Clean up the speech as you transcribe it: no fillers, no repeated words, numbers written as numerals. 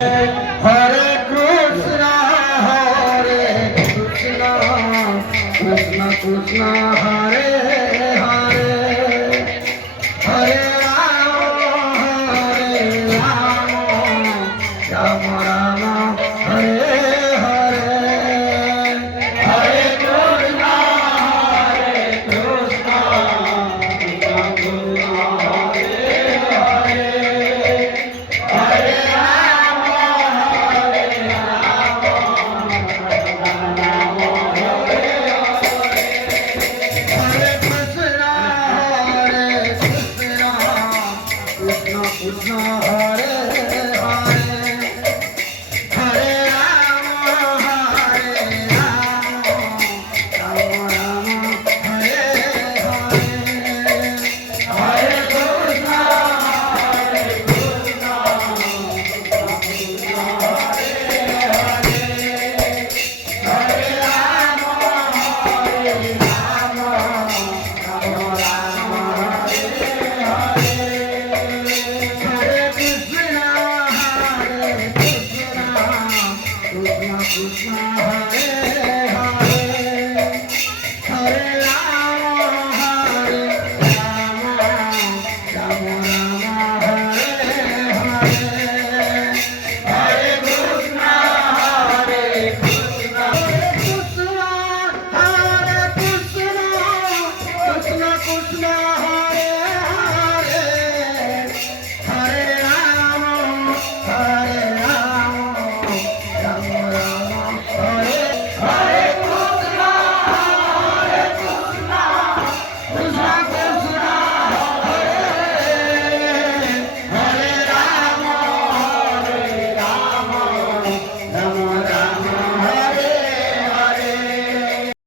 Hare Krishna, Krishna Krishna, Hare Hare, Hare Rama, Rama Rama, Hare Hare, Hare Krishna, Krishna Krishna, Hare Krishna Hare Hare, Hare Rama, Rama Rama, Hare Hare, Hare Krishna, Krishna Hare Hare, Hare Rama, Rama Rama, Krishna Krishna